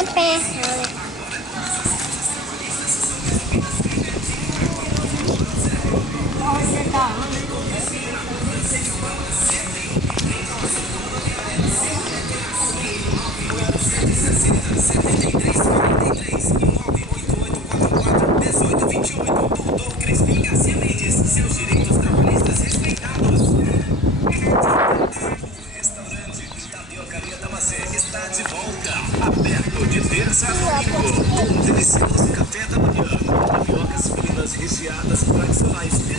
minha perna. Seus direitos trabalhistas respeitados. Restaurante Tapiocaria Tamacé está de volta. Aberto de terça a domingo. Com um delicioso café da manhã. Tapiocas finas, recheadas, tradicionais.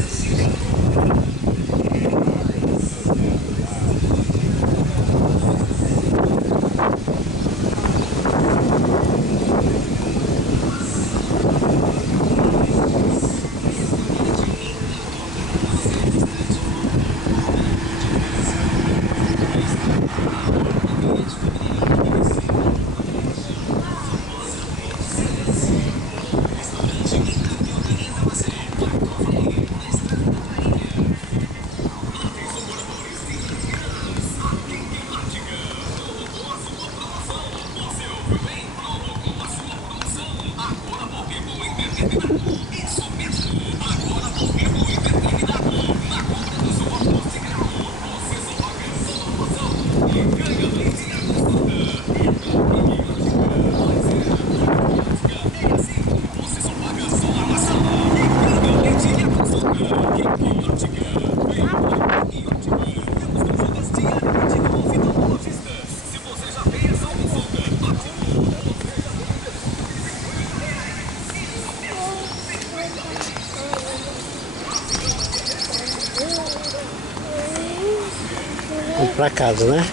Vamos pra casa, né?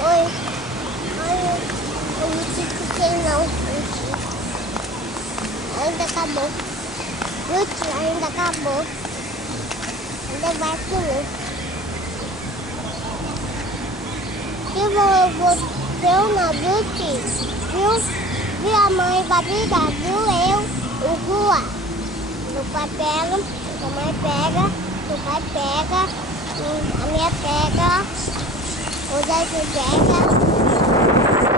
Oi. Ai, eu não fiquei não. Ainda acabou. Ruth, ainda acabou. Ainda vai comer. Eu vou filmar, viu? Viu? A mãe vai brigar, viu? Eu, o Rua. Meu pai pega, a mãe pega, meu pai pega, a minha pega, o Zé pega.